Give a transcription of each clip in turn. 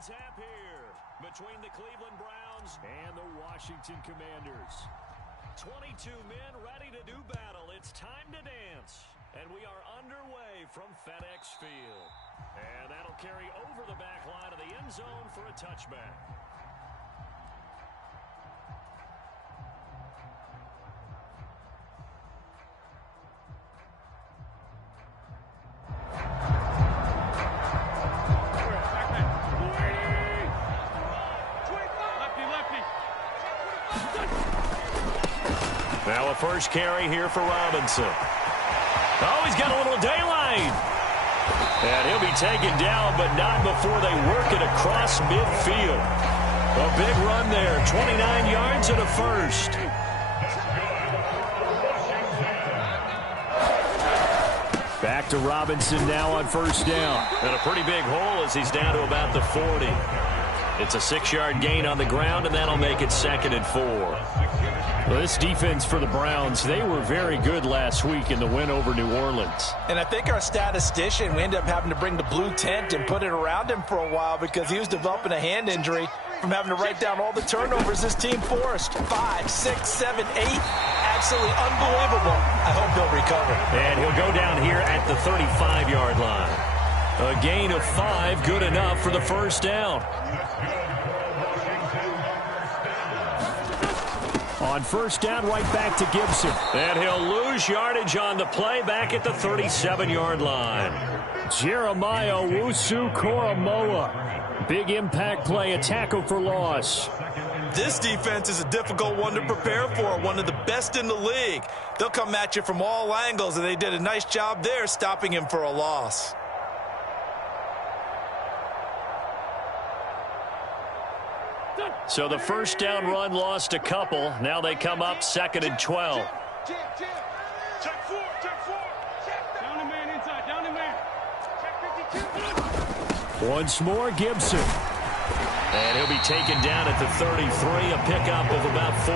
tap here between the Cleveland Browns and the Washington Commanders. 22 men ready to do battle. It's time to dance. And we are underway from FedEx Field. And that'll carry over the back line of the end zone for a touchback. Now a first carry here for Robinson. Oh, he's got a little daylight. And he'll be taken down, but not before they work it across midfield. A big run there, 29 yards and a first. Back to Robinson now on first down. And a pretty big hole as he's down to about the 40. It's a 6-yard gain on the ground, and that'll make it 2nd and 4. Well, this defense for the Browns, they were very good last week in the win over New Orleans. And I think our statistician, we ended up having to bring the blue tent and put it around him for a while because he was developing a hand injury from having to write down all the turnovers this team forced. 5, 6, 7, 8. Absolutely unbelievable. I hope he'll recover. And he'll go down here at the 35-yard line. A gain of 5, good enough for the first down. On first down, right back to Gibson. And he'll lose yardage on the play back at the 37-yard line. Jeremiah Owusu-Koramoah. Big impact play, a tackle for loss. This defense is a difficult one to prepare for, one of the best in the league. They'll come at you from all angles, and they did a nice job there stopping him for a loss. So the first down run lost a couple. Now they come up 2nd and 12. Check 4. Down the man inside. Down the man. Check 52. Once more, Gibson. And he'll be taken down at the 33, a pickup of about 4.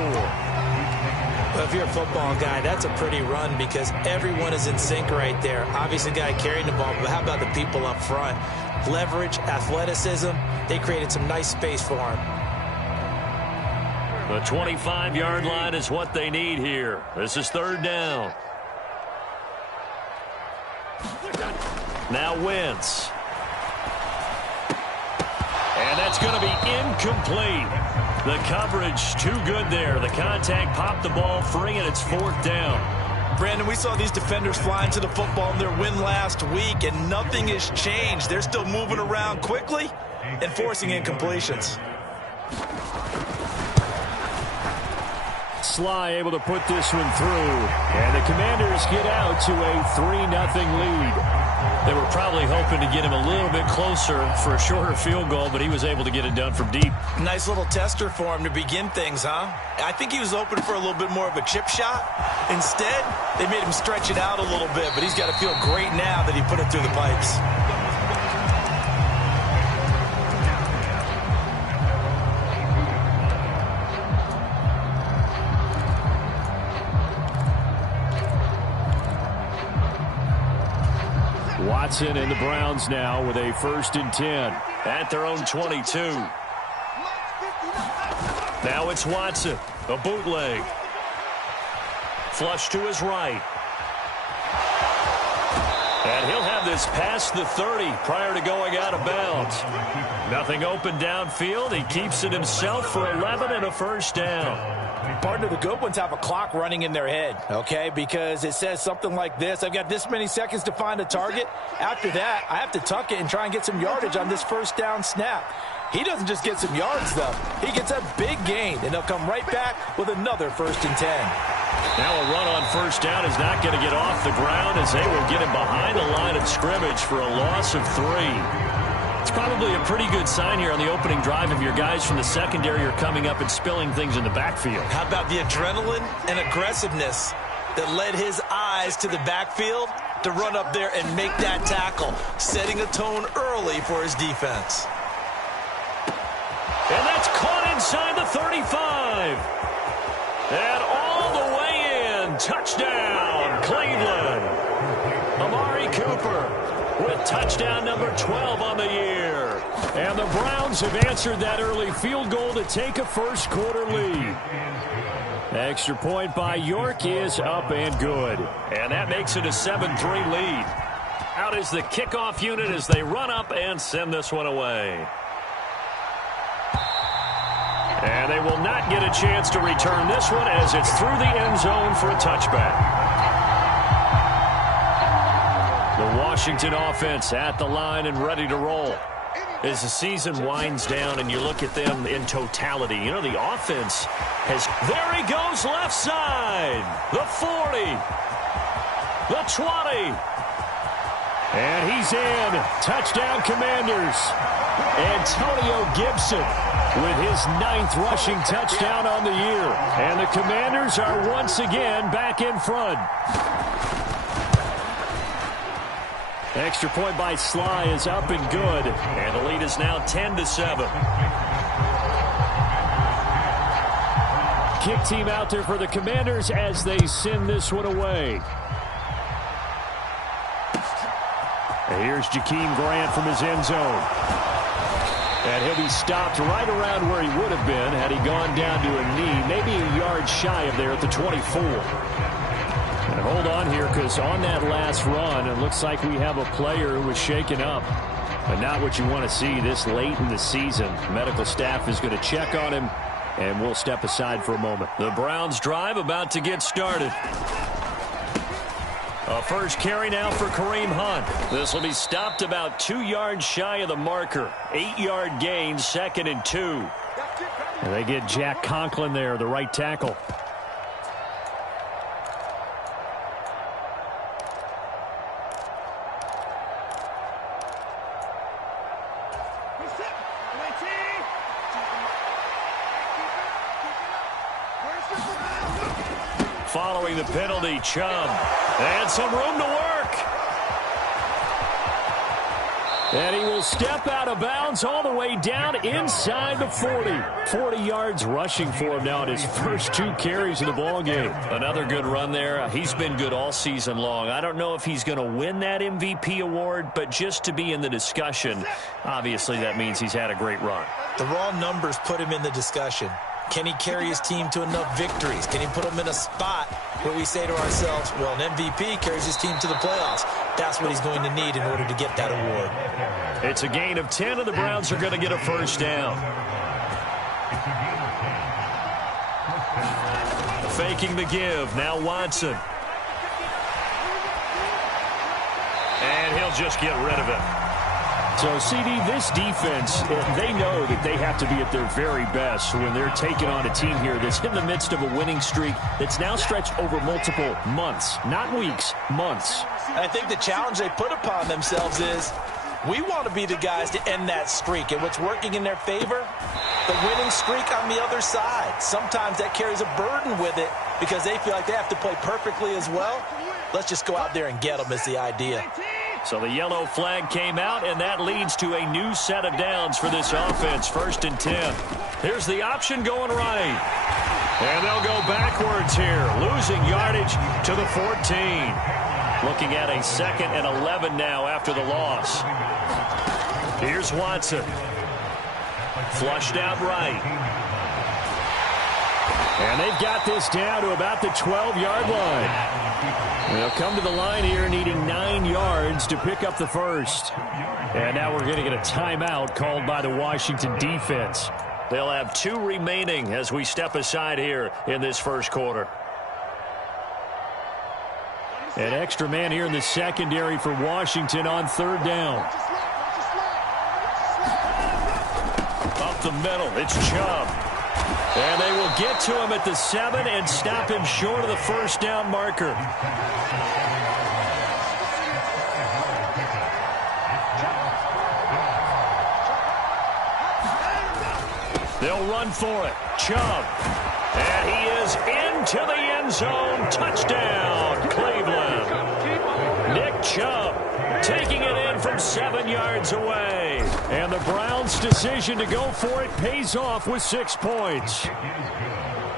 Well, if you're a football guy, that's a pretty run because everyone is in sync right there. Obviously, the guy carrying the ball, but how about the people up front? Leverage, athleticism, they created some nice space for him. The 25-yard line is what they need here. This is 3rd down. Now Wentz. And that's going to be incomplete. The coverage too good there. The contact popped the ball free, and it's 4th down. Brandon, we saw these defenders fly into the football in their win last week, and nothing has changed. They're still moving around quickly and forcing incompletions. Sly able to put this one through. And the Commanders get out to a 3-0 lead. They were probably hoping to get him a little bit closer for a shorter field goal, but he was able to get it done from deep. Nice little tester for him to begin things, huh? I think he was open for a little bit more of a chip shot. Instead, they made him stretch it out a little bit, but he's got to feel great now that he put it through the pipes. Watson and the Browns now with a 1st and 10. At their own 22. Now it's Watson. A bootleg. Flush to his right. And he'll have this past the 30 prior to going out of bounds. Nothing open downfield. He keeps it himself for 11 and a first down. Partner, the good ones have a clock running in their head, okay? Because it says something like this. I've got this many seconds to find a target. After that, I have to tuck it and try and get some yardage on this first down snap. He doesn't just get some yards, though. He gets a big gain, and they'll come right back with another 1st and 10. Now a run on first down is not going to get off the ground as they will get him behind the line of scrimmage for a loss of 3. It's probably a pretty good sign here on the opening drive if your guys from the secondary are coming up and spilling things in the backfield. How about the adrenaline and aggressiveness that led his eyes to the backfield to run up there and make that tackle, setting a tone early for his defense. And that's caught inside the 35. And all the way in. Touchdown, Cleveland. Amari Cooper with touchdown number 12 on the year. And the Browns have answered that early field goal to take a first-quarter lead. Extra point by York is up and good. And that makes it a 7-3 lead. Out is the kickoff unit as they run up and send this one away. And they will not get a chance to return this one as it's through the end zone for a touchback. The Washington offense at the line and ready to roll. As the season winds down and you look at them in totality, you know, the offense has... There he goes, left side. The 40. The 20. And he's in. Touchdown, Commanders. Antonio Gibson with his 9th rushing touchdown on the year. And the Commanders are once again back in front. Extra point by Sly is up and good. And the lead is now 10-7. Kick team out there for the Commanders as they send this one away. And here's Jakeem Grant from his end zone. And he'll be stopped right around where he would have been had he gone down to a knee, maybe a yard shy of there at the 24. And hold on here, because on that last run, it looks like we have a player who was shaken up. But not what you want to see this late in the season. Medical staff is going to check on him, and we'll step aside for a moment. The Browns drive about to get started. A first carry now for Kareem Hunt. This will be stopped about 2 yards shy of the marker. 8-yard gain, 2nd and 2. And they get Jack Conklin there, the right tackle. Following the penalty, Chubb. And some room to work. And he will step out of bounds all the way down inside the 40. 40 yards rushing for him now in his first 2 carries of the ballgame. Another good run there. He's been good all season long. I don't know if he's going to win that MVP award, but just to be in the discussion, obviously that means he's had a great run. The raw numbers put him in the discussion. Can he carry his team to enough victories? Can he put them in a spot where we say to ourselves, well, an MVP carries his team to the playoffs. That's what he's going to need in order to get that award. It's a gain of 10, and the Browns are going to get a first down. Faking the give. Now Watson. And he'll just get rid of it. So, CD, this defense, they know that they have to be at their very best when they're taking on a team here that's in the midst of a winning streak that's now stretched over multiple months, not weeks, months. I think the challenge they put upon themselves is we want to be the guys to end that streak. And what's working in their favor? The winning streak on the other side. Sometimes that carries a burden with it because they feel like they have to play perfectly as well. Let's just go out there and get them is the idea. So the yellow flag came out, and that leads to a new set of downs for this offense. 1st and 10. Here's the option going right. And they'll go backwards here, losing yardage to the 14. Looking at a 2nd and 11 now after the loss. Here's Watson. Flushed out right. And they've got this down to about the 12-yard line. They'll come to the line here needing 9 yards to pick up the first. And now we're going to get a timeout called by the Washington defense. They'll have 2 remaining as we step aside here in this first quarter. An extra man here in the secondary for Washington on 3rd down. Up the middle, it's Chubb. And they will get to him at the 7 and stop him short of the first down marker. They'll run for it. Chubb. And he is into the end zone. Touchdown, Cleveland. Nick Chubb taking it in from 7 yards away. And the Browns' decision to go for it pays off with 6 points.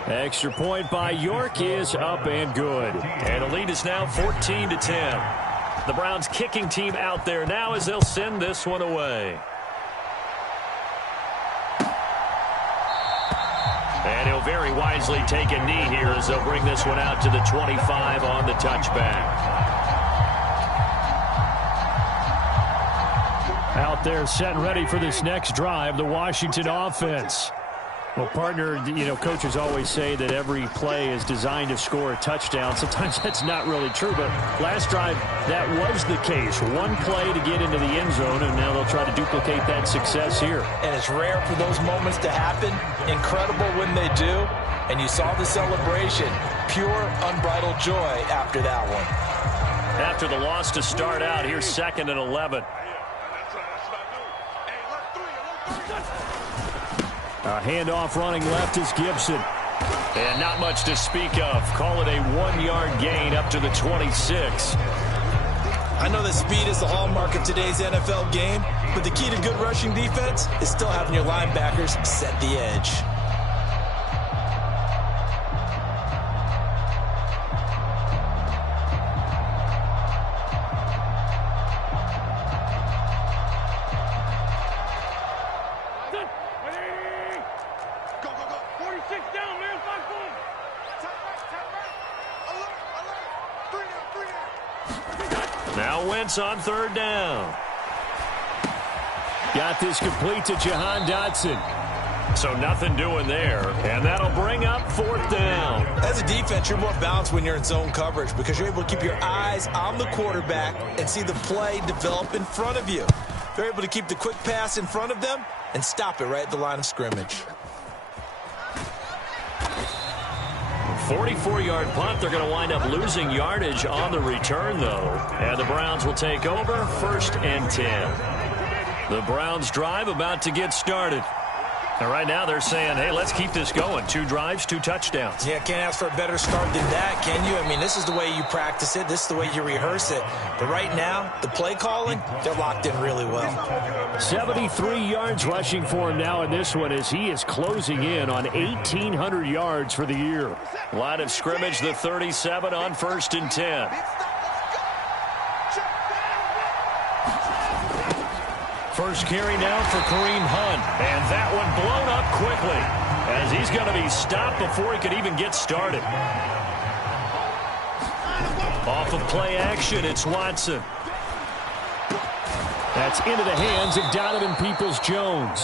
Extra point by York is up and good. And the lead is now 14-10. The Browns kicking team out there now as they'll send this one away. And he'll very wisely take a knee here as they'll bring this one out to the 25 on the touchback. Out there set and ready for this next drive, the Washington offense. Well, partner, coaches always say that every play is designed to score a touchdown. Sometimes that's not really true, but last drive, that was the case. One play to get into the end zone, and now they'll try to duplicate that success here. And it's rare for those moments to happen. Incredible when they do. And you saw the celebration. Pure, unbridled joy after that one. After the loss to start out, here's 2nd and 11. A handoff running left is Gibson. And not much to speak of. Call it a 1-yard gain up to the 26. I know that speed is the hallmark of today's NFL game, but the key to good rushing defense is still having your linebackers set the edge. Now Wentz on 3rd down. Got this complete to Jahan Dotson. So nothing doing there. And that'll bring up 4th down. As a defense, you're more balanced when you're in zone coverage because you're able to keep your eyes on the quarterback and see the play develop in front of you. They're able to keep the quick pass in front of them and stop it right at the line of scrimmage. 44-yard punt. They're going to wind up losing yardage on the return, though. And the Browns will take over 1st and 10. The Browns drive about to get started. And right now they're saying, hey, let's keep this going. 2 drives, 2 touchdowns. Yeah, can't ask for a better start than that, can you? I mean, this is the way you practice it. This is the way you rehearse it. But right now, the play calling, they're locked in really well. 73 yards rushing for him now in this one as he is closing in on 1,800 yards for the year. Line of scrimmage, the 37 on 1st and 10. First carry now for Kareem Hunt. And that one blown up quickly as he's going to be stopped before he could even get started. Off of play action, it's Watson. That's into the hands of Donovan Peoples-Jones.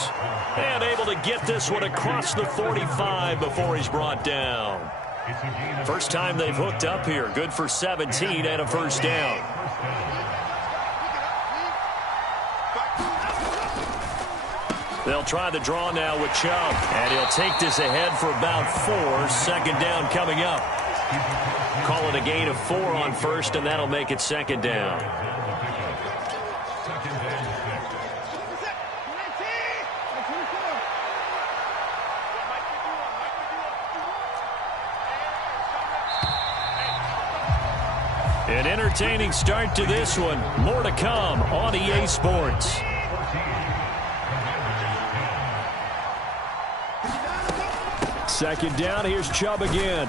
And able to get this one across the 45 before he's brought down. First time they've hooked up here. Good for 17 and a 1st down. They'll try the draw now with Chubb. And he'll take this ahead for about 4. 2nd down coming up. Call it a gain of 4 on 1st, and that'll make it 2nd down. An entertaining start to this one. More to come on EA Sports. Second down, here's Chubb again.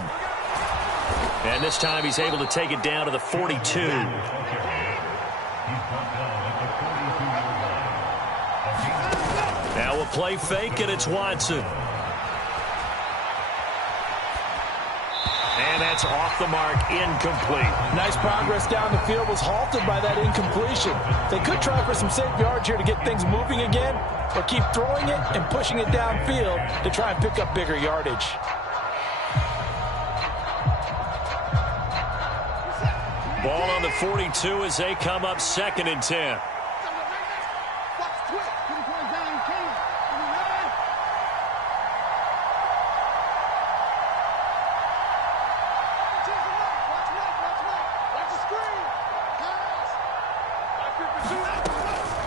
And this time he's able to take it down to the 42. Now a play fake, and it's Watson. And that's off the mark, incomplete. Nice progress down the field, was halted by that incompletion. They could try for some safe yards here to get things moving again, or keep throwing it and pushing it downfield to try and pick up bigger yardage. Ball on the 42 as they come up 2nd and 10.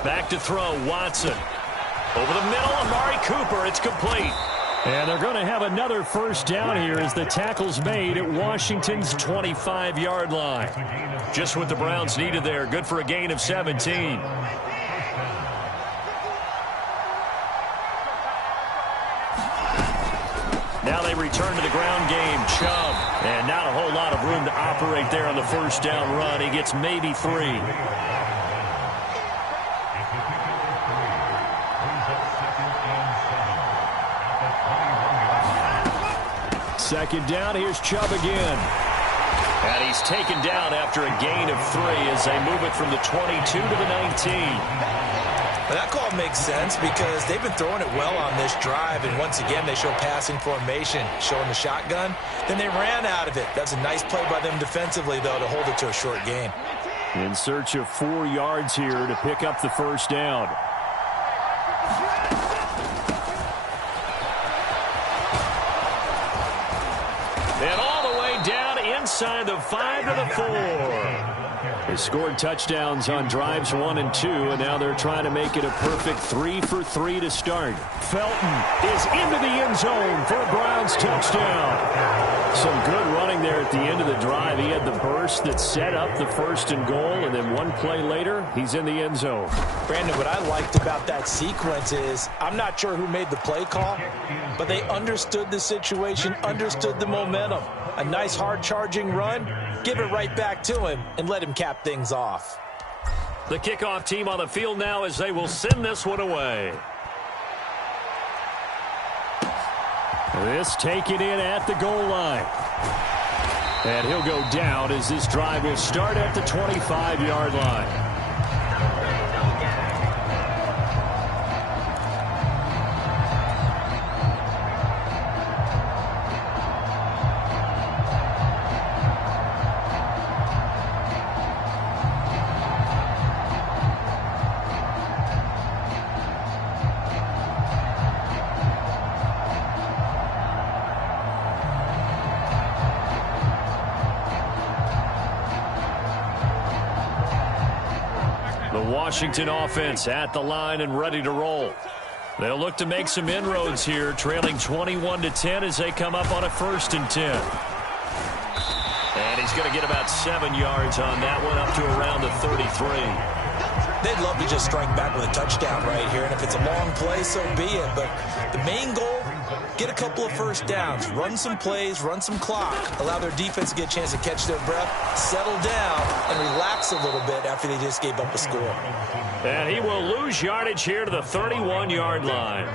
Back to throw, Watson. Over the middle, Amari Cooper, it's complete. And they're going to have another 1st down here as the tackle's made at Washington's 25-yard line. Just what the Browns needed there. Good for a gain of 17. Now they return return to the ground game, Chubb. And not a whole lot of room to operate there on the first down run. He gets maybe 3. Second down, here's Chubb again. And he's taken down after a gain of 3 as they move it from the 22 to the 19. Well, that call makes sense because they've been throwing it well on this drive, and once again they show passing formation, showing the shotgun. Then they ran out of it. That's a nice play by them defensively, though, to hold it to a short gain. In search of 4 yards here to pick up the first down. And all the way down inside the 5 to the 4. They scored touchdowns on drives 1 and 2, and now they're trying to make it a perfect 3 for 3 to start. Felton is into the end zone for a Browns touchdown. Some good running there at the end of the drive. He had the burst that set up the first and goal, and then one play later, he's in the end zone. Brandon, what I liked about that sequence is I'm not sure who made the play call, but they understood the situation, understood the momentum. A nice hard-charging run, give it right back to him, and let him cap things off. The kickoff team on the field now as they will send this one away. This taken in at the goal line. And he'll go down as this drive will start at the 25-yard line. Washington offense at the line and ready to roll. They'll look to make some inroads here, trailing 21-10 as they come up on a 1st and 10. And he's going to get about 7 yards on that one, up to around the 33. They'd love to just strike back with a touchdown right here, and if it's a long play, so be it. But the main goal, get a couple of first downs, run some plays, run some clock, allow their defense to get a chance to catch their breath, settle down, and relax a little bit after they just gave up a score. And he will lose yardage here to the 31-yard line.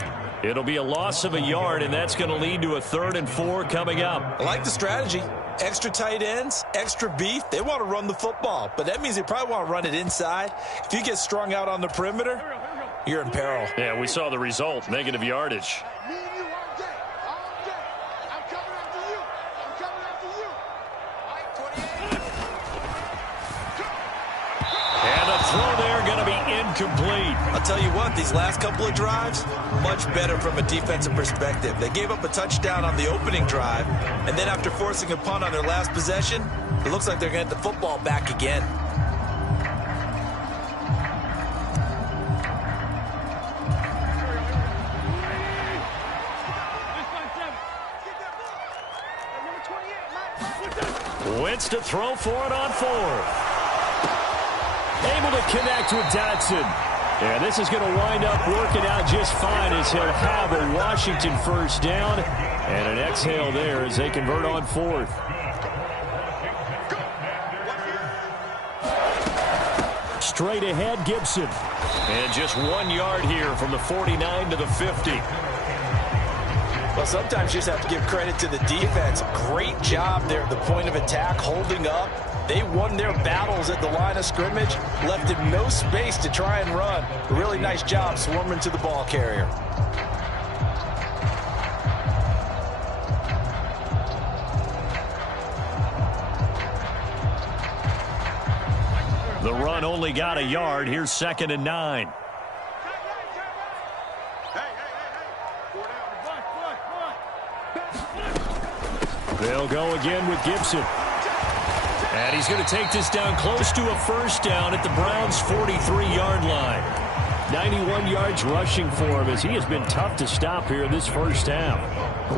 It'll be a loss of a yard, and that's going to lead to a 3rd and 4 coming up. I like the strategy. Extra tight ends, extra beef. They want to run the football, but that means they probably want to run it inside. If you get strung out on the perimeter, you're in peril. Yeah, we saw the result, negative yardage. And the throw there going to be incomplete. I'll tell you what, these last couple of drives, much better from a defensive perspective. They gave up a touchdown on the opening drive, and then after forcing a punt on their last possession, it looks like they're going to get the football back again. Wentz to throw for it on 4th. Able to connect with Dotson. And this is going to wind up working out just fine as he'll have a Washington first down. And an exhale there as they convert on 4th. Straight ahead, Gibson. And just 1 yard here from the 49 to the 50. Well, sometimes you just have to give credit to the defense. Great job there at the point of attack, holding up. They won their battles at the line of scrimmage, left him no space to try and run. A really nice job swarming to the ball carrier. The run only got a yard. Here's 2nd and 9. They'll go again with Gibson. And he's going to take this down close to a first down at the Browns' 43-yard line. 91 yards rushing for him as he has been tough to stop here in this first half.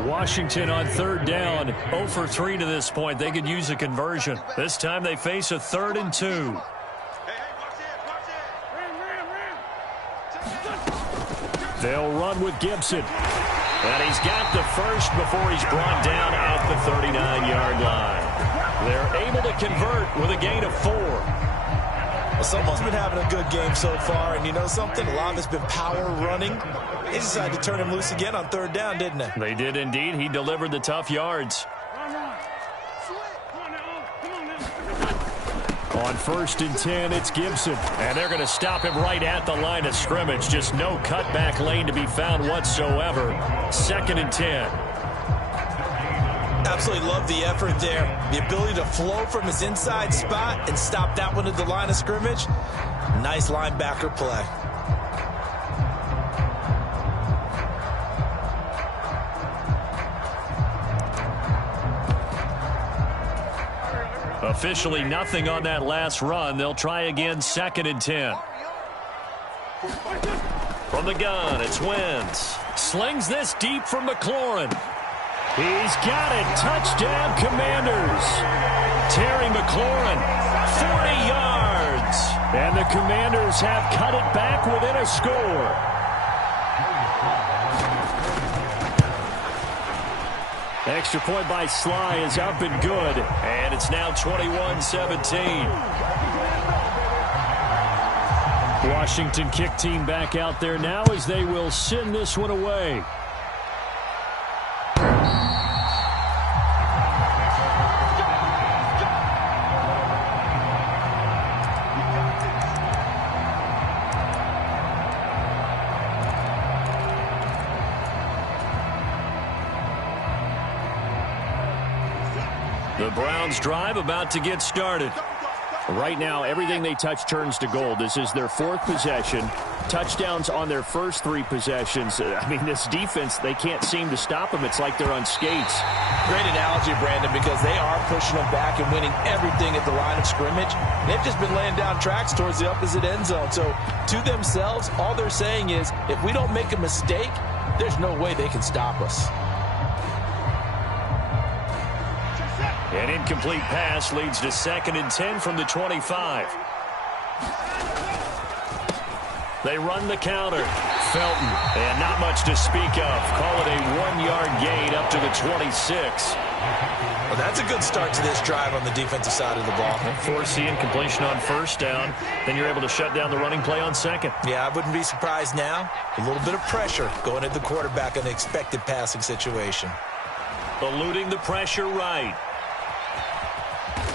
Washington on 3rd down, 0 for 3 to this point. They could use a conversion. This time they face a 3rd and 2. They'll run with Gibson. And he's got the first before he's brought down at the 39-yard line. They're able to convert with a gain of 4. Well, someone's been having a good game so far, and you know something? A lot of it's been power running. They decided to turn him loose again on 3rd down, didn't they? They did indeed. He delivered the tough yards. On 1st and 10, it's Gibson. And they're going to stop him right at the line of scrimmage. Just no cutback lane to be found whatsoever. 2nd and 10. Absolutely love the effort there. The ability to flow from his inside spot and stop that one at the line of scrimmage. Nice linebacker play. Officially nothing on that last run. They'll try again, 2nd and 10. From the gun, it's Wentz. Slings this deep from McLaurin. He's got it. Touchdown, Commanders. Terry McLaurin, 40 yards. And the Commanders have cut it back within a score. Extra point by Sly is up and good. And it's now 21-17. Washington kick team back out there now as they will send this one away. The Browns drive about to get started. Right now, everything they touch turns to gold. This is their 4th possession. Touchdowns on their first 3 possessions. I mean, this defense, they can't seem to stop them. It's like they're on skates. Great analogy, Brandon, because they are pushing them back and winning everything at the line of scrimmage. They've just been laying down tracks towards the opposite end zone. So, to themselves, all they're saying is, if we don't make a mistake, there's no way they can stop us. An incomplete pass leads to 2nd and 10 from the 25. They run the counter. Felton, and not much to speak of. Call it a 1-yard gain up to the 26. Well, that's a good start to this drive on the defensive side of the ball. Force the incompletion on 1st down. Then you're able to shut down the running play on 2nd. Yeah, I wouldn't be surprised now. A little bit of pressure going at the quarterback in an expected passing situation. Eluding the pressure right.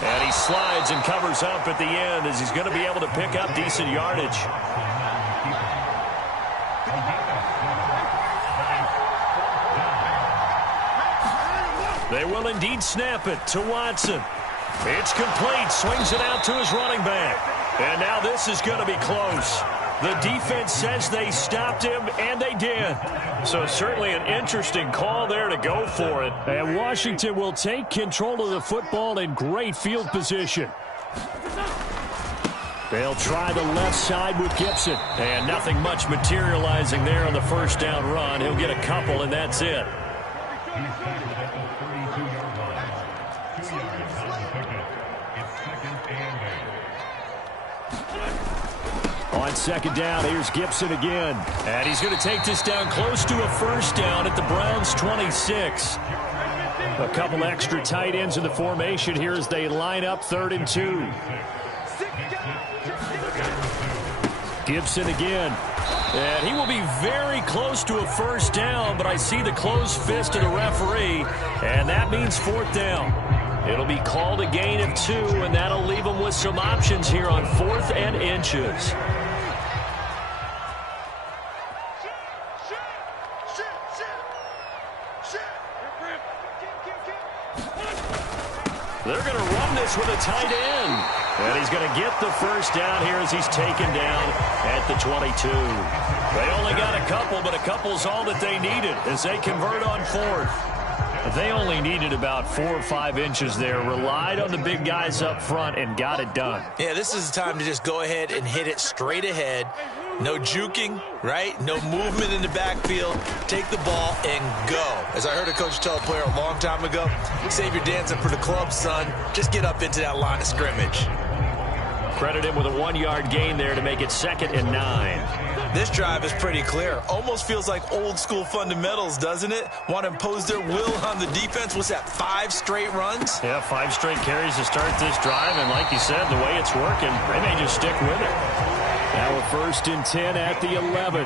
And he slides and covers up at the end as he's going to be able to pick up decent yardage. They will indeed snap it to Watson. It's complete. Swings it out to his running back. And now this is going to be close. The defense says they stopped him, and they did. So certainly an interesting call there to go for it. And Washington will take control of the football in great field position. They'll try the left side with Gibson. And nothing much materializing there on the 1st down run. He'll get a couple, and that's it. On 2nd down, here's Gibson again. And he's going to take this down close to a 1st down at the Browns' 26. A couple extra tight ends in the formation here as they line up 3rd and 2. Gibson again. And he will be very close to a 1st down, but I see the closed fist of the referee, and that means 4th down. It'll be called a gain of 2, and that'll leave them with some options here on 4th and inches. They're going to run this with a tight end. And he's going to get the 1st down here as he's taken down at the 22. They only got a couple, but a couple's all that they needed as they convert on 4th. They only needed about 4 or 5 inches there. Relied on the big guys up front and got it done. Yeah, this is the time to just go ahead and hit it straight ahead. No juking, right? No movement in the backfield. Take the ball and go. As I heard a coach tell a player a long time ago, save your dancing for the club, son. Just get up into that line of scrimmage. Credit him with a 1-yard gain there to make it 2nd and 9. This drive is pretty clear. Almost feels like old-school fundamentals, doesn't it? Want to impose their will on the defense. What's that, 5 straight runs? Yeah, 5 straight carries to start this drive, and like you said, the way it's working, they may just stick with it. Now a 1st and 10 at the 11.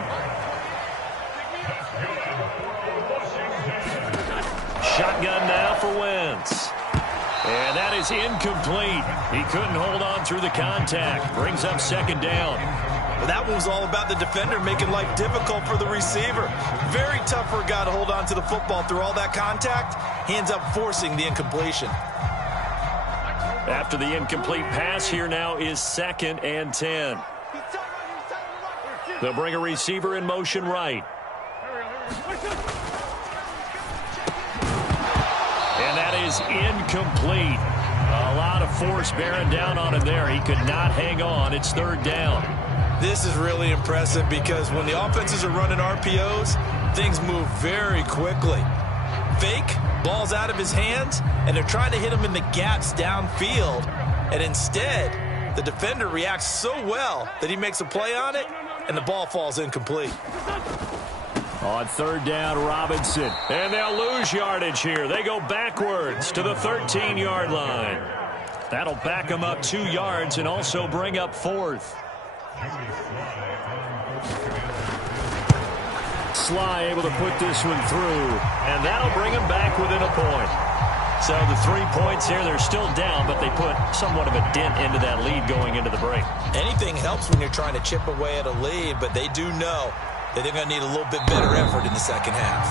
Shotgun now for Wentz. And that is incomplete. He couldn't hold on through the contact. Brings up 2nd down. Well, that one was all about the defender making life difficult for the receiver. Very tough for a guy to hold on to the football through all that contact. He ends up forcing the incompletion. After the incomplete pass, here now is 2nd and 10. They'll bring a receiver in motion right. And that is incomplete. A lot of force bearing down on him there. He could not hang on. It's 3rd down. This is really impressive because when the offenses are running RPOs, things move very quickly. Fake, ball's out of his hands, and they're trying to hit him in the gaps downfield. And instead, the defender reacts so well that he makes a play on it, and the ball falls incomplete. On 3rd down, Robinson. And they'll lose yardage here. They go backwards to the 13-yard line. That'll back them up 2 yards and also bring up 4th. Sly able to put this one through. And that'll bring them back within a point. So the 3 points here, they're still down, but they put somewhat of a dent into that lead going into the break. Anything helps when you're trying to chip away at a lead, but they do know that they're going to need a little bit better effort in the second half.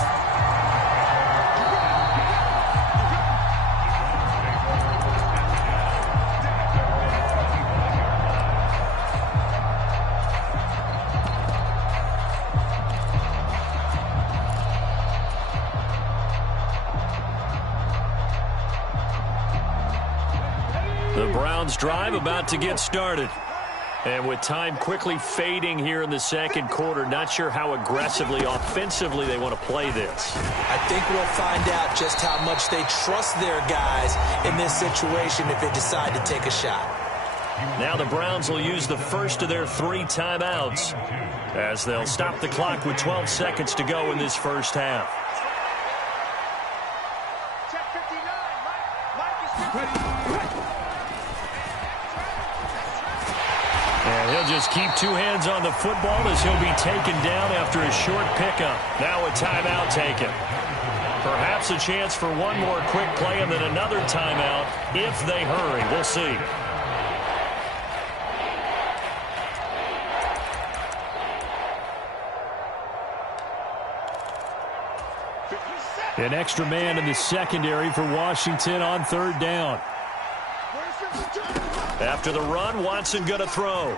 The Browns drive about to get started. And with time quickly fading here in the 2nd quarter, not sure how aggressively, offensively they want to play this. I think we'll find out just how much they trust their guys in this situation if they decide to take a shot. Now the Browns will use the first of their 3 timeouts as they'll stop the clock with 12 seconds to go in this first half. And he'll just keep 2 hands on the football as he'll be taken down after a short pickup. Now a timeout taken. Perhaps a chance for one more quick play and then another timeout if they hurry. We'll see. An extra man in the secondary for Washington on 3rd down. After the run, Watson going to throw.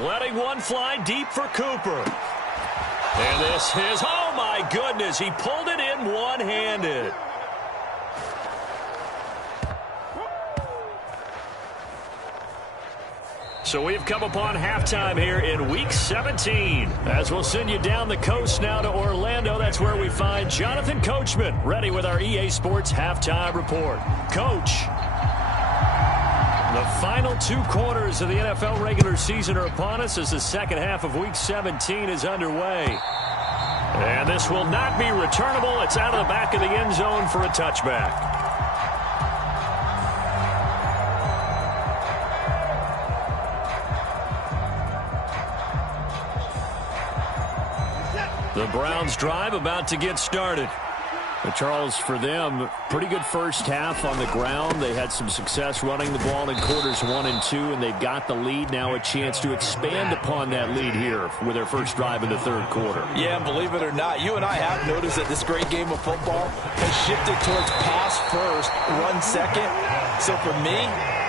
Letting one fly deep for Cooper. And this is, oh my goodness, he pulled it in one-handed. So we've come upon halftime here in Week 17. As we'll send you down the coast now to Orlando, that's where we find Jonathan Coachman, ready with our EA Sports Halftime Report. Coach, the final 2 quarters of the NFL regular season are upon us as the second half of Week 17 is underway. And this will not be returnable. It's out of the back of the end zone for a touchback. The Browns drive about to get started. But Charles, for them, pretty good first half on the ground. They had some success running the ball in quarters 1 and 2, and they've got the lead. Now a chance to expand upon that lead here with their first drive in the 3rd quarter. Yeah, and believe it or not, you and I have noticed that this great game of football has shifted towards pass first, run second. So for me,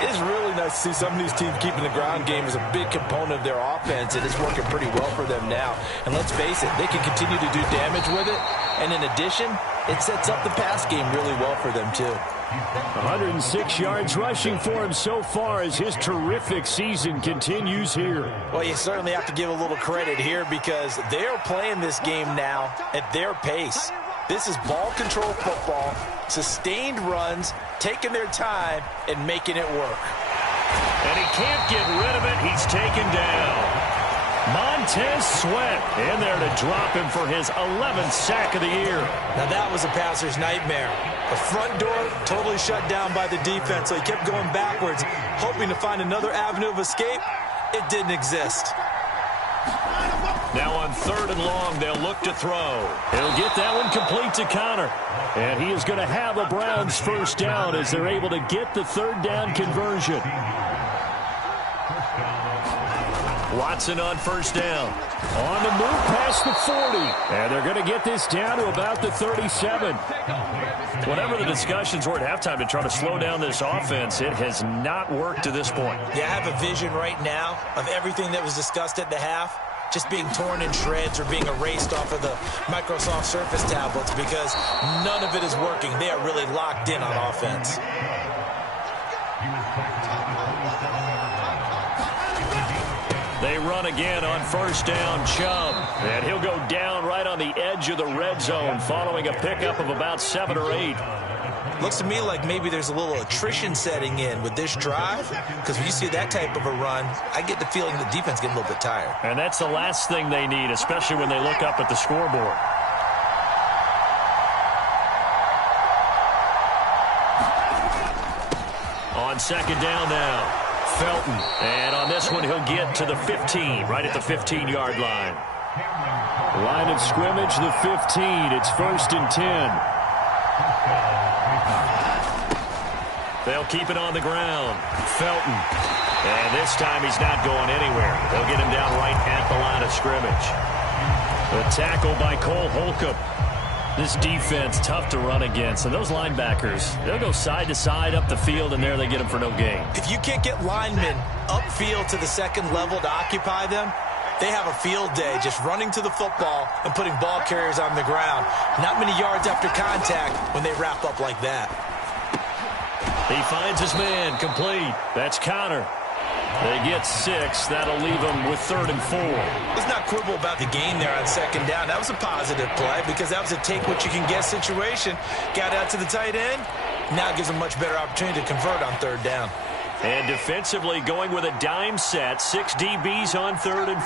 it is really nice to see some of these teams keeping the ground game as a big component of their offense, and it's working pretty well for them now. And let's face it, they can continue to do damage with it. And in addition, it sets up the pass game really well for them, too. 106 yards rushing for him so far as his terrific season continues here. Well, you certainly have to give a little credit here because they are playing this game now at their pace. This is ball control football, sustained runs, taking their time, and making it work. And he can't get rid of it. He's taken down. Montez Sweat in there to drop him for his 11th sack of the year. Now that was a passer's nightmare. The front door totally shut down by the defense, so he kept going backwards, hoping to find another avenue of escape. It didn't exist. Now on 3rd and long, they'll look to throw. He'll get that one complete to Connor. And he is going to have a Browns first down as they're able to get the 3rd down conversion. Watson on 1st down. On the move past the 40. And they're going to get this down to about the 37. Whatever the discussions were at halftime to try to slow down this offense, it has not worked to this point. Yeah, I have a vision right now of everything that was discussed at the half just being torn in shreds or being erased off of the Microsoft Surface tablets because none of it is working. They are really locked in on offense. They run again on 1st down, Chubb. And he'll go down right on the edge of the red zone following a pickup of about 7 or 8. Looks to me like maybe there's a little attrition setting in with this drive, because when you see that type of a run, I get the feeling the defense getting a little bit tired. And that's the last thing they need, especially when they look up at the scoreboard. On 2nd down now, Felton. And on this one, he'll get to the 15, right at the 15-yard line. Line of scrimmage, the 15. It's 1st and 10. They'll keep it on the ground. Felton. And this time he's not going anywhere. They'll get him down right at the line of scrimmage. The tackle by Cole Holcomb. This defense, tough to run against. And those linebackers, they'll go side to side up the field, and there they get them for no gain. If you can't get linemen upfield to the 2nd level to occupy them, they have a field day just running to the football and putting ball carriers on the ground. Not many yards after contact when they wrap up like that. He finds his man, complete. That's Connor. They get 6. That'll leave them with 3rd and 4. Let's not quibble about the gain there on 2nd down. That was a positive play because that was a take-what-you-can-get situation. Got out to the tight end. Now gives them much better opportunity to convert on 3rd down. And defensively going with a dime set. 6 DBs on 3rd and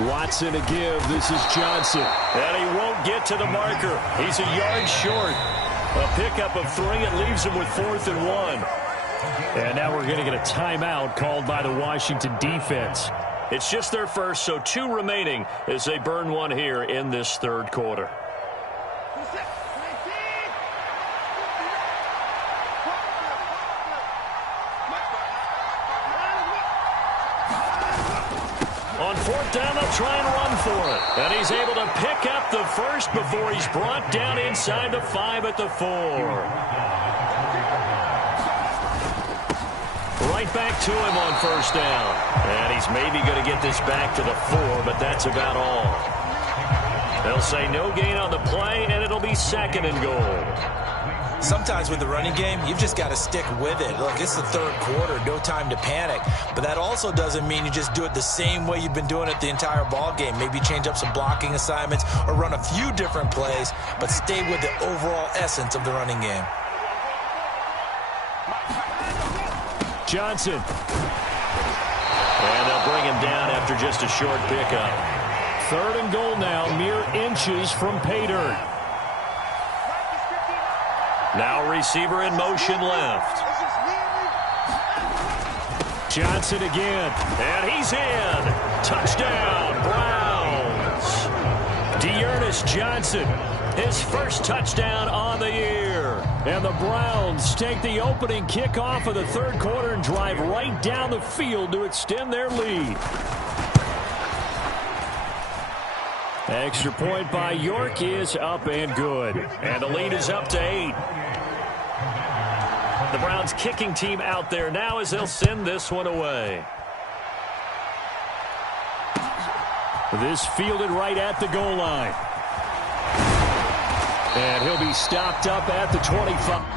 4. Watson to give. This is Johnson. And he won't get to the marker. He's a yard short. A pickup of 3. It leaves him with 4th and 1. And now we're going to get a timeout called by the Washington defense. It's just their first, so 2 remaining as they burn one here in this 3rd quarter. On 4th down, they'll try and run for it. And he's able to pick up the first before he's brought down inside the 5 at the 4. Right back to him on 1st down. And he's maybe going to get this back to the 4, but that's about all. They'll say no gain on the play, and it'll be 2nd and goal. Sometimes with the running game, you've just got to stick with it. Look, it's the 3rd quarter, no time to panic. But that also doesn't mean you just do it the same way you've been doing it the entire ball game. Maybe change up some blocking assignments or run a few different plays, but stay with the overall essence of the running game. Johnson. And they'll bring him down after just a short pickup. 3rd and goal now, mere inches from pay dirt. Now receiver in motion left. Johnson again. And he's in. Touchdown, Browns. Dearness Johnson, his first touchdown on the year. And the Browns take the opening kickoff of the 3rd quarter and drive right down the field to extend their lead. Extra point by York is up and good. And the lead is up to 8. The Browns kicking team out there now as they'll send this one away. This fielded right at the goal line. And he'll be stopped up at the 25.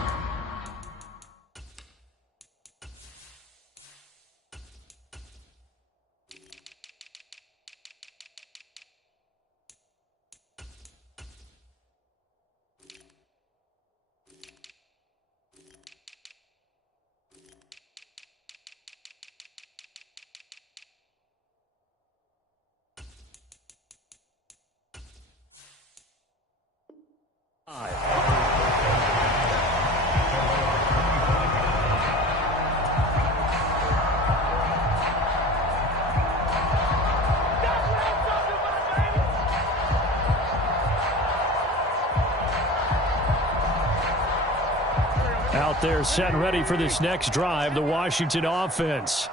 They're set and ready for this next drive, the Washington offense.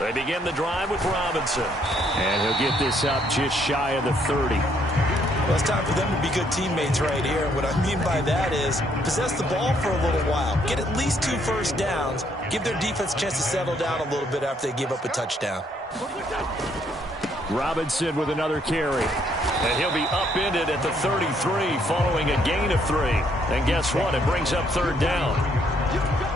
They begin the drive with Robinson. And he'll get this up just shy of the 30. Well, it's time for them to be good teammates right here. What I mean by that is possess the ball for a little while. Get at least 2 first downs. Give their defense a chance to settle down a little bit after they give up a touchdown. Robinson with another carry. And he'll be upended at the 33 following a gain of 3. And guess what? It brings up third down.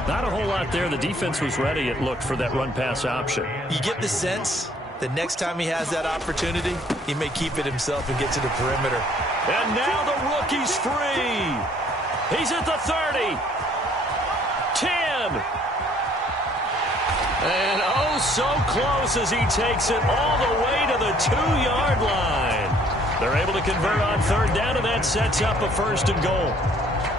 Not a whole lot there. The defense was ready, it looked, for that run-pass option. You get the sense that next time he has that opportunity, he may keep it himself and get to the perimeter. And now the rookie's free. He's at the 30. 10. And oh, so close as he takes it all the way to the 2-yard line. They're able to convert on third down, and that sets up a 1st and goal.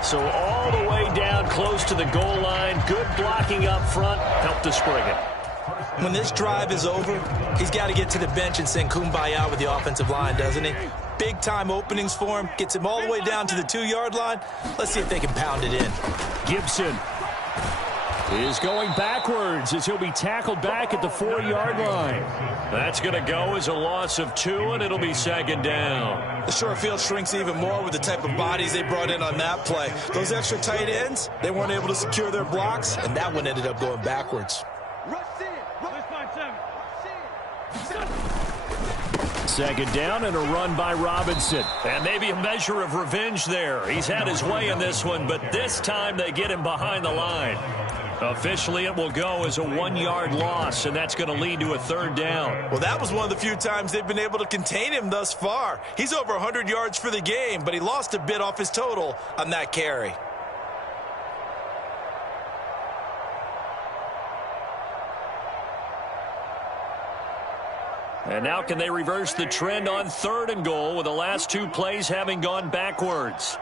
So all the way down close to the goal line. Good blocking up front. Helped to spring it. When this drive is over, he's got to get to the bench and sing Kumbaya with the offensive line, doesn't he? Big-time openings for him. Gets him all the way down to the 2-yard line. Let's see if they can pound it in. Gibson is going backwards as he'll be tackled back at the 4-yard line. That's going to go as a loss of 2, and it'll be 2nd down. The short field shrinks even more with the type of bodies they brought in on that play. Those extra tight ends, they weren't able to secure their blocks, and that one ended up going backwards. 2nd down and a run by Robinson. And maybe a measure of revenge there. He's had his way in this one, but this time they get him behind the line. Officially, it will go as a 1-yard loss, and that's going to lead to a 3rd down. Well, that was one of the few times they've been able to contain him thus far. He's over 100 yards for the game, but he lost a bit off his total on that carry. And now can they reverse the trend on 3rd and goal with the last 2 plays having gone backwards?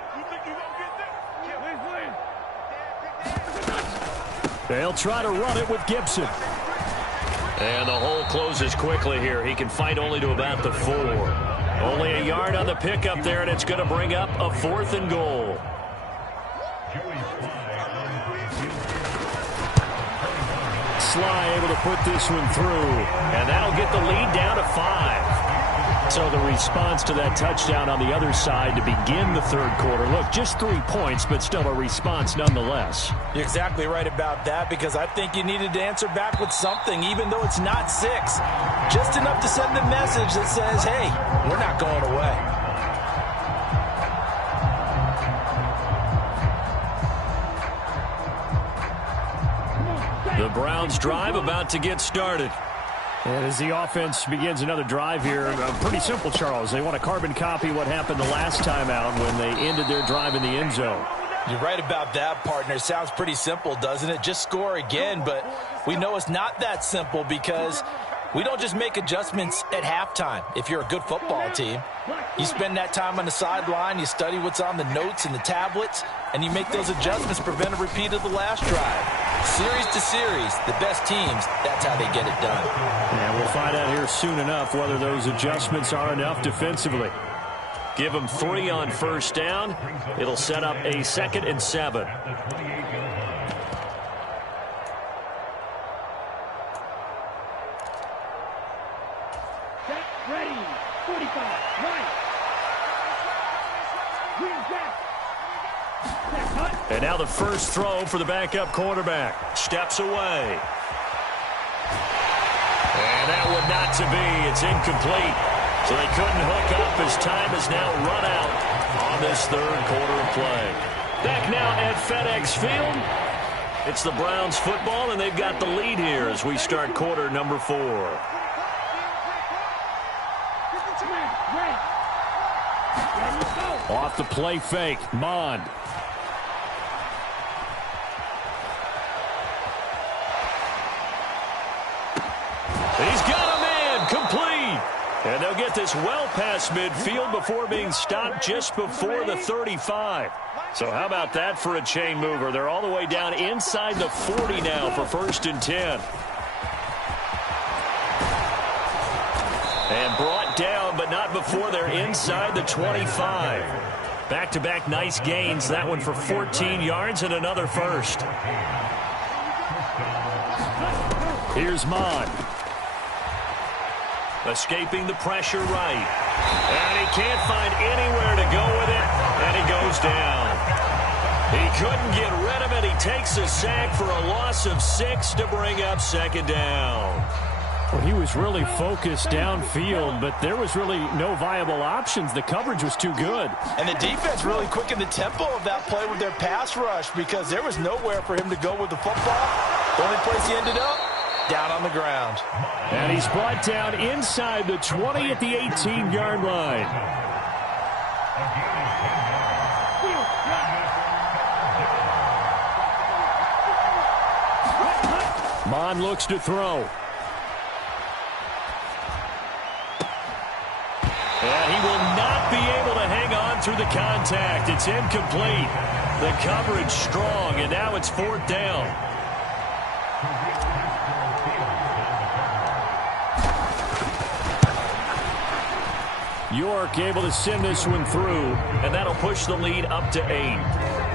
They'll try to run it with Gibson. And the hole closes quickly here. He can fight only to about the 4. Only a yard on the pickup there, and it's going to bring up a 4th and goal. Sly able to put this one through. And that'll get the lead down to 5. So the response to that touchdown on the other side to begin the 3rd quarter. Look, just 3 points, but still a response nonetheless. You're exactly right about that, because I think you needed to answer back with something, even though it's not 6. Just enough to send a message that says, hey, we're not going away. The Browns drive about to get started. And as the offense begins another drive here, pretty simple, Charles. They want to carbon copy what happened the last time out when they ended their drive in the end zone. You're right about that, partner. Sounds pretty simple, doesn't it? Just score again, but we know it's not that simple because we don't just make adjustments at halftime. If you're a good football team, you spend that time on the sideline, you study what's on the notes and the tablets, and you make those adjustments, prevent a repeat of the last drive. Series to series, the best teams, that's how they get it done. And we'll find out here soon enough whether those adjustments are enough defensively. Give them 3 on 1st down. It'll set up a 2nd and 7. Ready, 45, right. And now the first throw for the backup quarterback. Steps away. And that one not to be. It's incomplete. So they couldn't hook up as time is now run out on this 3rd quarter of play. Back now at FedEx Field. It's the Browns football, and they've got the lead here as we start quarter number 4. Off the play fake, Mond. He's got a man, complete. And they'll get this well past midfield before being stopped just before the 35. So how about that for a chain mover? They're all the way down inside the 40 now for 1st and 10. And brought down, but not before they're inside the 25. Back-to-back nice gains. That one for 14 yards and another first. Here's Mon. Escaping the pressure right. And he can't find anywhere to go with it, and he goes down. He couldn't get rid of it. He takes a sack for a loss of 6 to bring up second down. Well, he was really focused downfield, but there was really no viable options. The coverage was too good. And the defense really quickened the tempo of that play with their pass rush because there was nowhere for him to go with the football. The only place he ended up, down on the ground. And he's brought down inside the 20 at the 18-yard line. Mon looks to throw. And he will not be able to hang on through the contact. It's incomplete. The coverage strong, and now it's 4th down. York able to send this one through, and that'll push the lead up to 8.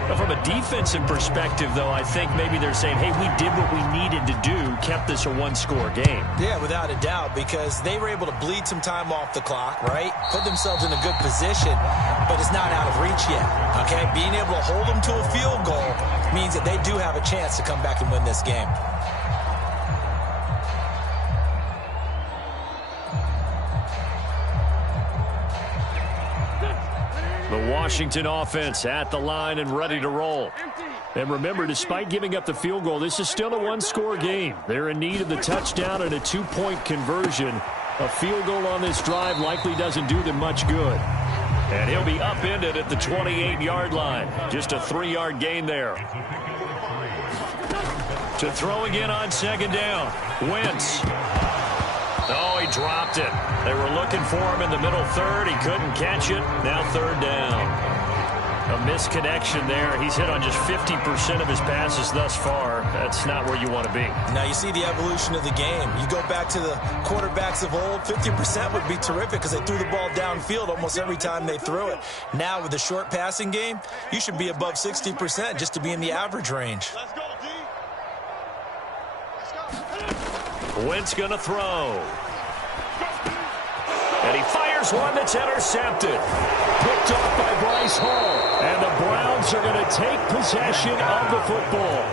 But from a defensive perspective, though, I think maybe they're saying, hey, we did what we needed to do, kept this a one-score game. Yeah, without a doubt, because they were able to bleed some time off the clock, right? Put themselves in a good position, but it's not out of reach yet, okay? Being able to hold them to a field goal means that they do have a chance to come back and win this game. the Washington offense at the line and ready to roll. And remember, despite giving up the field goal, this is still a one-score game. They're in need of the touchdown and a two-point conversion. A field goal on this drive likely doesn't do them much good. And he'll be upended at the 28-yard line. Just a 3-yard gain there. To throw again on second down. Wentz. Oh, he dropped it. They were looking for him in the middle third. He couldn't catch it. Now third down. A misconnection there. He's hit on just 50% of his passes thus far. That's not where you want to be. Now you see the evolution of the game. You go back to the quarterbacks of old, 50% would be terrific because they threw the ball downfield almost every time they threw it. Now with the short passing game, you should be above 60% just to be in the average range. Let's go, D. Wentz going to throw. And he fires one that's intercepted. Picked off by Bryce Hall. And the Browns are going to take possession of the football.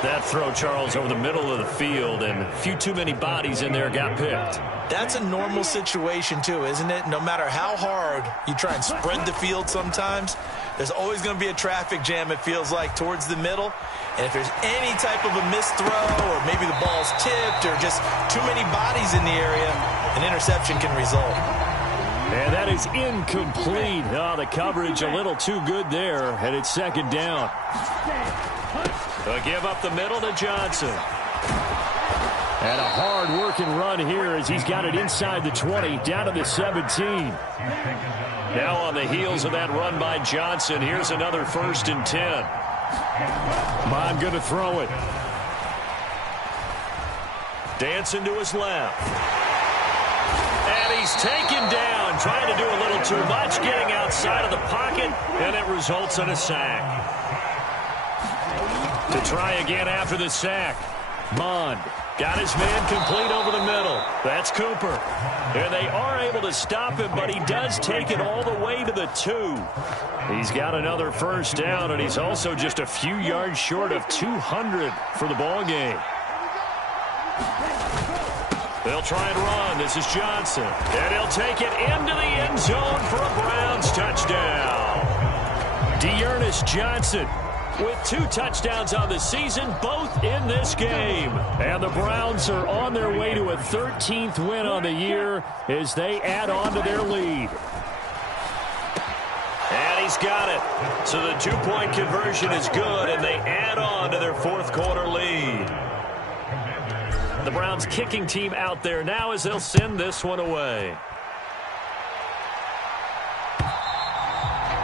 That throw, Charles, over the middle of the field, and a few too many bodies in there got picked. That's a normal situation, too, isn't it? No matter how hard you try and spread the field sometimes, there's always going to be a traffic jam, it feels like, towards the middle. And if there's any type of a missed throw or maybe the ball's tipped or just too many bodies in the area, an interception can result. And that is incomplete. Oh, the coverage a little too good there, and it's second down. They'll give up the middle to Johnson. And a hard-working run here as he's got it inside the 20, down to the 17. Now on the heels of that run by Johnson, here's another 1st and 10. Mon going to throw it. Dancing to his left. And he's taken down, trying to do a little too much, getting outside of the pocket, and it results in a sack. To try again after the sack. Mon got his man complete over the middle. That's Cooper. And they are able to stop him, but he does take it all the way to the 2. He's got another 1st down, and he's also just a few yards short of 200 for the ball game. They'll try and run. This is Johnson. And he'll take it into the end zone for a Browns touchdown. Dearness Johnson with 2 touchdowns on the season, both in this game. And the Browns are on their way to a 13th win on the year as they add on to their lead. And he's got it. So the 2-point conversion is good, and they add on to their 4th quarter lead. The Browns kicking team out there now as they'll send this one away.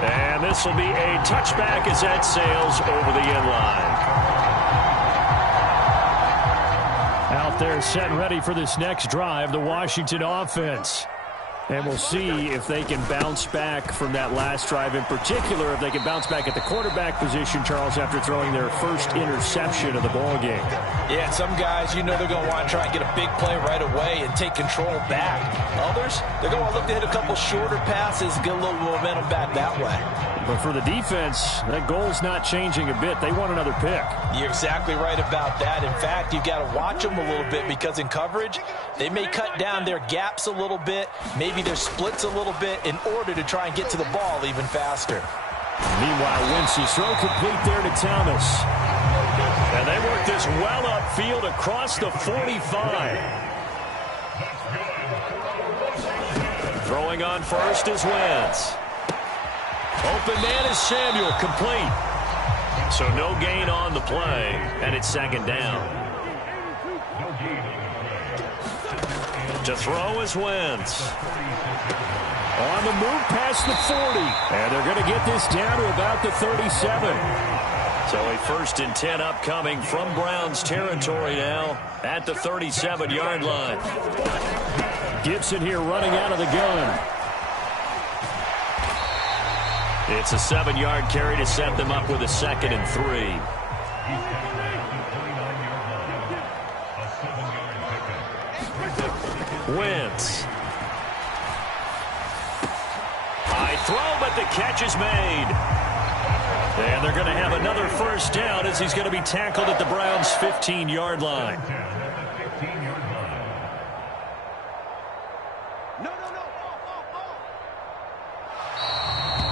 And this will be a touchback as that sails over the end line. Out there set and ready for this next drive, the Washington offense. And we'll see if they can bounce back from that last drive, in particular, if they can bounce back at the quarterback position, Charles, after throwing their first interception of the ball game. Yeah, some guys, they're going to want to try and get a big play right away and take control back. Others, they're going to look to hit a couple shorter passes, get a little momentum back that way. But for the defense, that goal's not changing a bit. They want another pick. You're exactly right about that. In fact, you've got to watch them a little bit because in coverage, they may cut down their gaps a little bit, maybe their splits a little bit in order to try and get to the ball even faster. Meanwhile, Wentz's throw complete there to Thomas. And they work this well upfield across the 45. Throwing on first is Wentz. Open man is Samuel, complete. So no gain on the play, and it's second down. To throw is Wentz. On the move past the 40. And they're going to get this down to about the 37. So a 1st and 10 upcoming from Browns territory now at the 37-yard line. Gibson here running out of the gun. It's a 7-yard carry to set them up with a 2nd and 3. Wentz. High throw, but the catch is made. And they're going to have another first down as he's going to be tackled at the Browns' 15-yard line.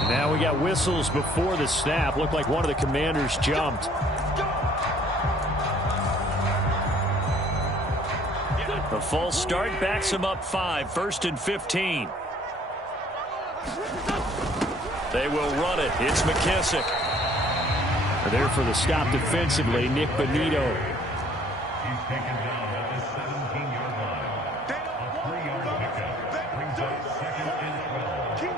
Now we got whistles before the snap. Looked like one of the Commanders jumped. A false start backs him up 5, 1st and 15. They will run it. It's McKissick. There for the stop defensively, Nick Bonito. He's taken down at the 17-yard line. A 3-yard pickup brings up 2nd and 12.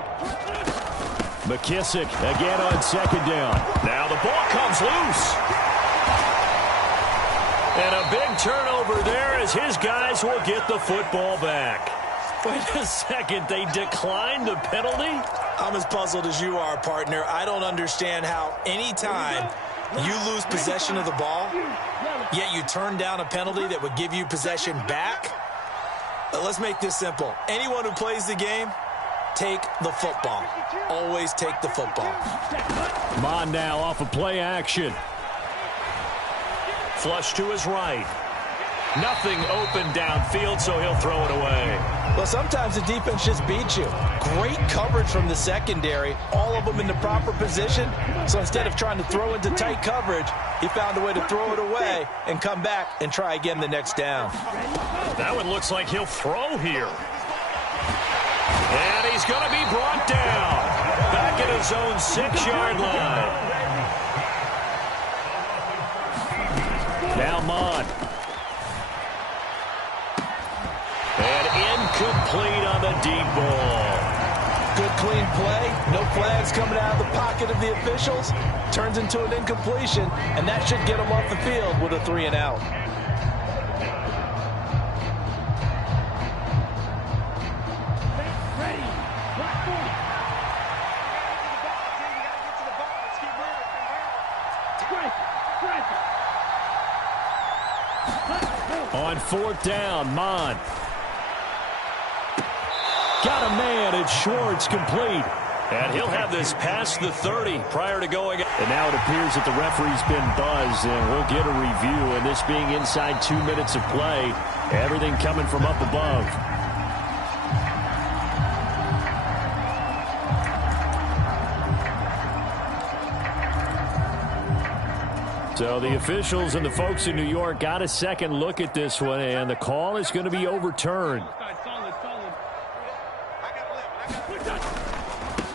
McKissick again on 2nd down. Now the ball comes loose. And a big turnover there as his guys will get the football back. Wait a second, they declined the penalty? I'm as puzzled as you are, partner. I don't understand how any time you lose possession of the ball, yet you turn down a penalty that would give you possession back. Let's make this simple. Anyone who plays the game, take the football. Always take the football. Mon now off of play action. Flush to his right. Nothing open downfield, so he'll throw it away. Well, sometimes the defense just beats you. Great coverage from the secondary, all of them in the proper position. So instead of trying to throw into tight coverage, he found a way to throw it away and come back and try again the next down. That one looks like he'll throw here. And he's going to be brought down. Back at his own 6-yard line. Now Mon. And incomplete on the deep ball. Good clean play. No flags coming out of the pocket of the officials. Turns into an incompletion, and that should get him off the field with a 3 and out. On 4th down, Mon. Got a man, and Schwartz complete. And he'll have this past the 30 prior to going. And now it appears that the referee's been buzzed, and we'll get a review. And this being inside 2 minutes of play, everything coming from up above. So the officials and the folks in New York got a second look at this one, and the call is going to be overturned.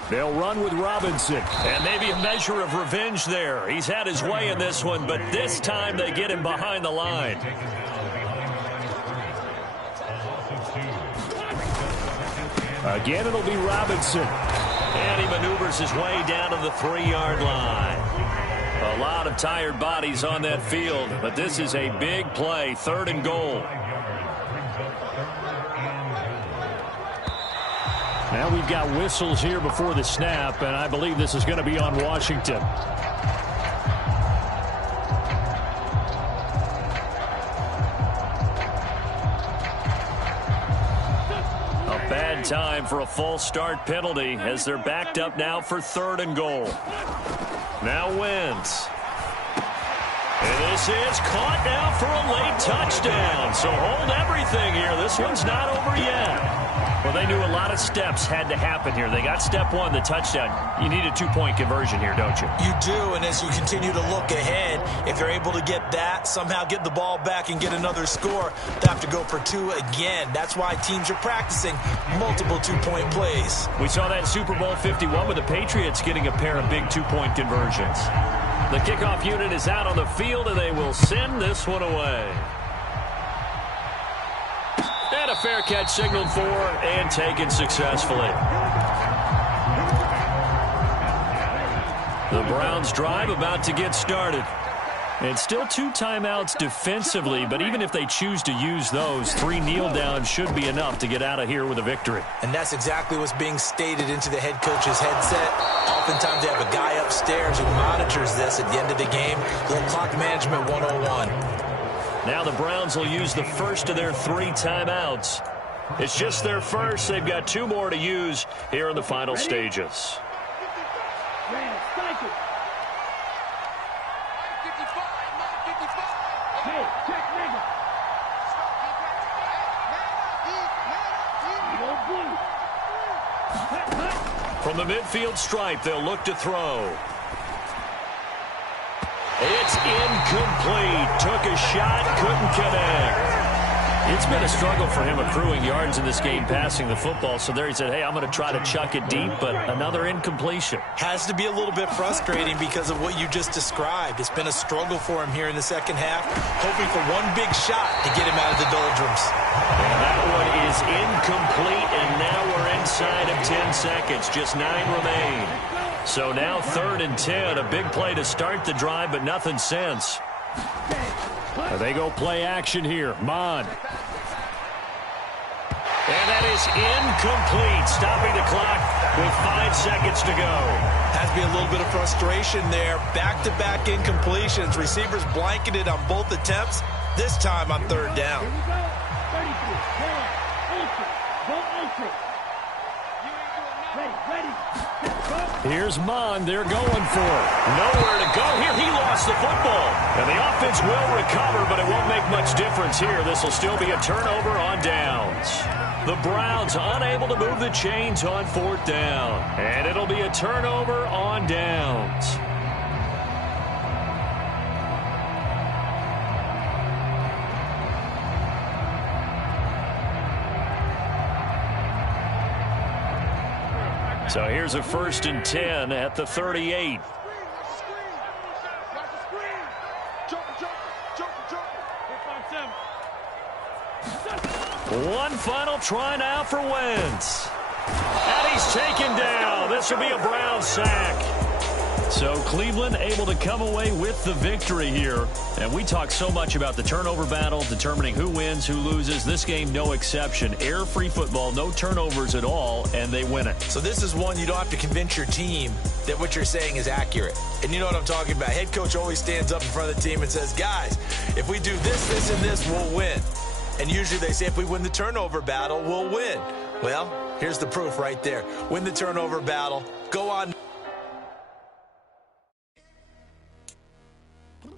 They'll run with Robinson. And maybe a measure of revenge there. He's had his way in this one, but this time they get him behind the line. Again, it'll be Robinson. And he maneuvers his way down to the 3-yard line. A lot of tired bodies on that field, but this is a big play, 3rd and goal. Now we've got whistles here before the snap, and I believe this is going to be on Washington. A bad time for a false start penalty as they're backed up now for 3rd and goal. Now Wentz. And this is caught now for a late touchdown. So hold everything here. This one's not over yet. Well, they knew a lot of steps had to happen here. They got step 1, the touchdown. You need a 2-point conversion here, don't you? You do, and as you continue to look ahead, if they're able to get that, somehow get the ball back and get another score, they have to go for 2 again. That's why teams are practicing multiple 2-point plays. We saw that Super Bowl 51 with the Patriots getting a pair of big 2-point conversions. The kickoff unit is out on the field, and they will send this one away. And a fair catch signaled for and taken successfully. The Browns drive about to get started. It's still 2 timeouts defensively, but even if they choose to use those, 3 kneel downs should be enough to get out of here with a victory. And that's exactly what's being stated into the head coach's headset. Oftentimes they have a guy upstairs who monitors this at the end of the game. Little clock management 101. Now the Browns will use the first of their 3 timeouts. It's just their first. They've got 2 more to use here in the final stages. From the midfield stripe, they'll look to throw. It's incomplete. Took a shot, couldn't connect. It's been a struggle for him accruing yards in this game passing the football. So there he said, hey, I'm going to try to chuck it deep, but another incompletion. Has to be a little bit frustrating because of what you just described. It's been a struggle for him here in the second half, hoping for one big shot to get him out of the doldrums. And that one is incomplete, and now we're inside of 10 seconds. Just 9 remain. So now 3rd and 10, a big play to start the drive, but nothing since. They go play action here. Mon. And that is incomplete, stopping the clock with 5 seconds to go. Has to be a little bit of frustration there. Back-to-back incompletions. Receivers blanketed on both attempts, this time on 3rd down. Here's Mon. They're going for it. Nowhere to go here. He lost the football. And the offense will recover, but it won't make much difference here. This will still be a turnover on downs. The Browns unable to move the chains on 4th down. And it'll be a turnover on downs. So here's a 1st and 10 at the 38. One final try now for Wentz. And he's taken down. This will be a Brown sack. So Cleveland able to come away with the victory here. And we talk so much about the turnover battle, determining who wins, who loses. This game, no exception. Error-free football, no turnovers at all, and they win it. So this is one you don't have to convince your team that what you're saying is accurate. And you know what I'm talking about. Head coach always stands up in front of the team and says, guys, if we do this, this, and this, we'll win. And usually they say if we win the turnover battle, we'll win. Well, here's the proof right there. Win the turnover battle. Go on.